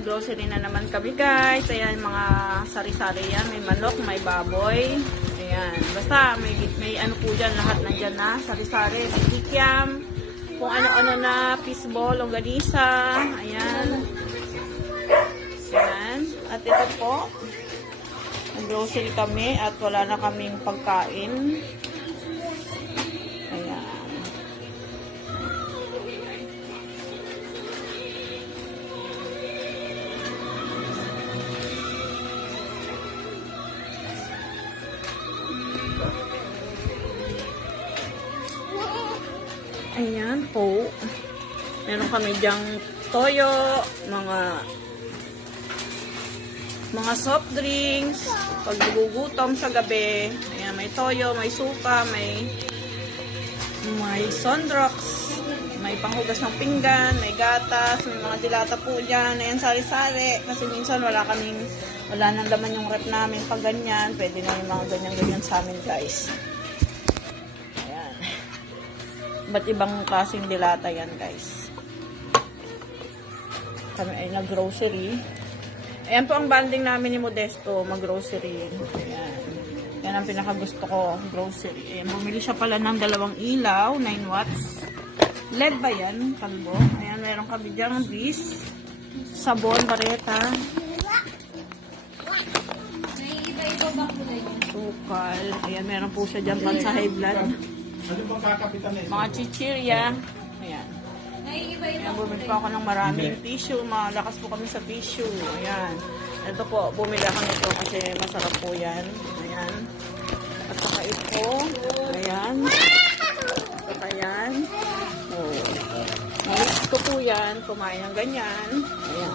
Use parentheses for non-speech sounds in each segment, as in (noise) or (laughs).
nag-grocery na naman kami guys. Ayan, mga sari-sari yan. May manok, may baboy. Ayan. Basta, may, may ano po dyan. Lahat nandyan na. Sari-sari. May kikiam. Kung ano-ano na. Fishball, longganisa. Ayan. Ayan. At ito po. Nag-grocery kami at wala na kaming pagkain. Po. Meron kami dyang toyo, mga mga soft drinks, pag nagugutom sa gabi. Ayan, may toyo, may suka, may may sunrox, may panghugas ng pinggan, may gatas, may mga dilata po dyan. Ayan, sari-sari. Kasi minsan wala kaming, wala nang laman yung rep namin pag ganyan. Pwede na yung mga ganyan-ganyan sa amin, guys. Ba't ibang klaseng dilata yan, guys? Kami ay nag-grocery. Ayan po ang banding namin ni Modesto, mag-grocery. Ayan. Yan ang pinakagusto ko, grocery. Ayan, bumili siya pala ng dalawang ilaw, 9 watts. LED ba yan? Kalbo. Ayan, meron kami dyan bis, sabon, bareta, sukal. Ayan, meron po siya dyan pan sa high blood. Ano bang kakapitan na Mga chichirya. Ayan. Ayan, bumili pa ako ng maraming tissue. Malakas po kami sa tissue. Ayan. Ito po, bumili ako nito kasi masarap po yan. Ayan. At saka ito. Ayan. At saka yan. Oh. Malis ko po yan. Kumain ng ganyan. Ayan.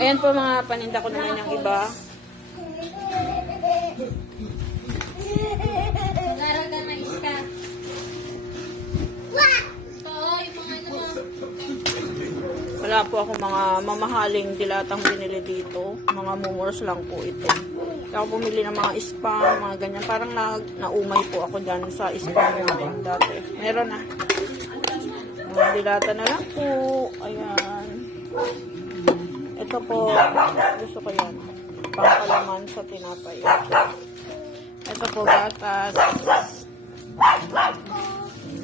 Ayan po mga paninda ko naman yung iba. Wala po ako mga mamahaling dilatang binili dito. Mga mumors lang po ito. Kaya ako bumili ng mga spam, mga ganyan. Parang na, naumay po ako dyan sa spam natin dati. Meron na. Mga dilata na lang po. Ayan. Ito po, gusto ko yan. Pangkalaman sa tinapay. Ito po, gatas.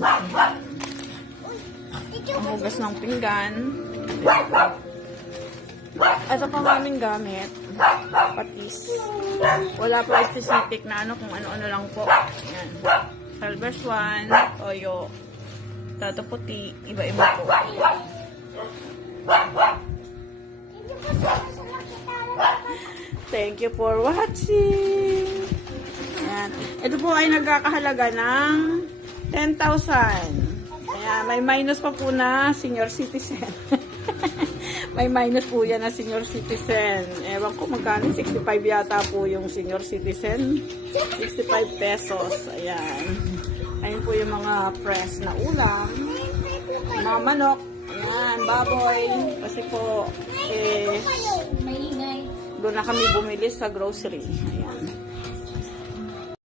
Ang hugas ng pinggan. Ito pa aming gamit. Patis. Wala po specific na ano kung ano-ano lang po. Yan. 1, toyo, tato puti, iba-iba po. Thank you for watching. Yan. Ito po ay nagkakahalaga ng 10,000. Kaya may minus pa po na senior citizen. (laughs) may minus po yan na senior citizen. Ewan ko magkano, 65 yata po yung senior citizen. 65 pesos. Ayan. Ayun po yung mga press na ulam. Mga manok. Ayan, baboy. Kasi po, eh, doon na kami bumili sa grocery. Ayan.